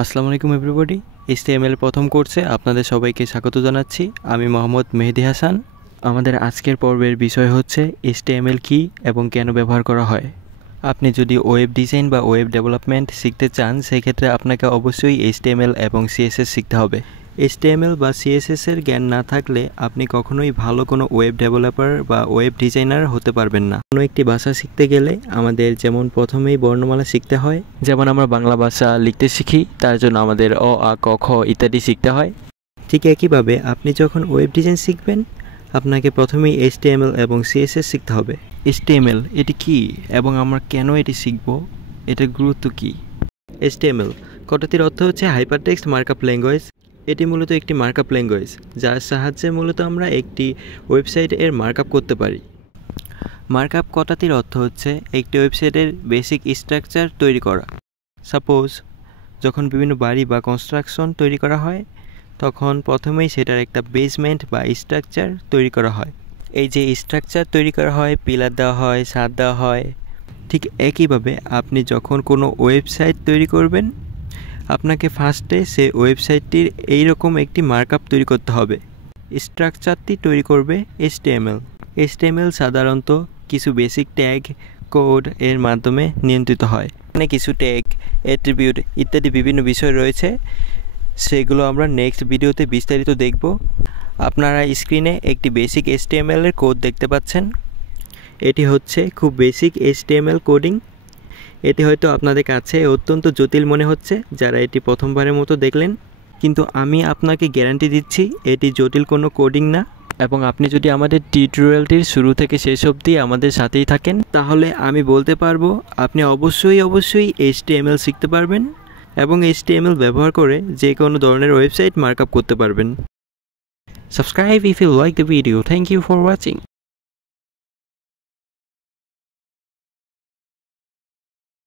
আসসালামু আলাইকুম everybody. HTML প্রথম কোর্সে আপনাদের সবাইকে স্বাগত জানাচ্ছি। আমি মোহাম্মদ মেহেদি হাসান। আমাদের আজকের পর্বের বিষয় হচ্ছে HTML কী এবং কেন ব্যবহার করা হয়। আপনি যদি ওয়েব ডিজাইন বা ওয়েব ডেভেলপমেন্ট শিখতে চান, সেক্ষেত্রে আপনাকে অবশ্যই HTML এবং CSS শিখতে হবে। HTML বা CSS এর জ্ঞান না থাকলে আপনি কখনোই ভালো কোনো ওয়েব ডেভেলপার বা ওয়েব ডিজাইনার হতে পারবেন না। কোনো একটি ভাষা শিখতে গেলে আমাদের যেমন প্রথমেই বর্ণমালা শিখতে হয়, যেমন আমরা বাংলা ভাষা লিখতে শিখি, তার জন্য আমাদের অ আ ক খ ইত্যাদি শিখতে হয়। ঠিক একইভাবে আপনি যখন ওয়েব ডিজাইন শিখবেন, আপনাকে প্রথমেই HTML এবং CSS শিখতে হবে। HTML এটি কী এবং আমরা কেন এটি শিখব, এটার গুরুত্ব কী? HTML কথাটির অর্থ হচ্ছে হাইপারটেক্সট মার্কআপ ল্যাঙ্গুয়েজ। এটি মূলত একটি মার্কআপ ল্যাঙ্গুয়েজ, যার সাহায্যে মূলত আমরা একটি ওয়েবসাইট এর মার্কআপ করতে পারি। মার্কআপ কথাটির অর্থ হচ্ছে একটি ওয়েবসাইটের বেসিক স্ট্রাকচার তৈরি করা। সাপোজ যখন বিভিন্ন বাড়ি বা কনস্ট্রাকশন তৈরি করা হয়, তখন প্রথমেই সেটার একটা বেসমেন্ট বা স্ট্রাকচার তৈরি করা হয়। এই যে স্ট্রাকচার তৈরি করা হয়, পিলার দেওয়া হয়, ছাদ দেওয়া হয়, ঠিক একইভাবে আপনি যখন কোনো ওয়েবসাইট তৈরি করবেন, আপনাকে ফার্স্টে সেই ওয়েবসাইটটির এইরকম একটি মার্কআপ তৈরি করতে হবে। স্ট্রাকচারটি তৈরি করবে HTML। HTML সাধারণত কিছু বেসিক ট্যাগ, কোড এর মাধ্যমে নিয়ন্ত্রিত হয়। এখানে কিছু ট্যাগ, অ্যাট্রিবিউট ইত্যাদি বিভিন্ন বিষয় রয়েছে, সেগুলো আমরা নেক্সট ভিডিওতে বিস্তারিত দেখব। আপনারা স্ক্রিনে একটি বেসিক HTML এর কোড দেখতে পাচ্ছেন। এটি হচ্ছে খুব বেসিক HTML কোডিং। এটি হয়তো আপনাদের কাছে অত্যন্ত জটিল মনে হচ্ছে যারা এটি প্রথমবারের মতো দেখলেন, কিন্তু আমি আপনাকে গ্যারান্টি দিচ্ছি এটি জটিল কোনো কোডিং না। এবং আপনি যদি আমাদের টিউটোরিয়ালটির শুরু থেকে শেষ অবধি আমাদের সাথেই থাকেন, তাহলে আমি বলতে পারবো আপনি অবশ্যই HTML শিখতে পারবেন এবং HTML ব্যবহার করে যে কোনো ধরনের ওয়েবসাইট মার্কআপ করতে পারবেন। Subscribe if you like the video. Thank you for watching.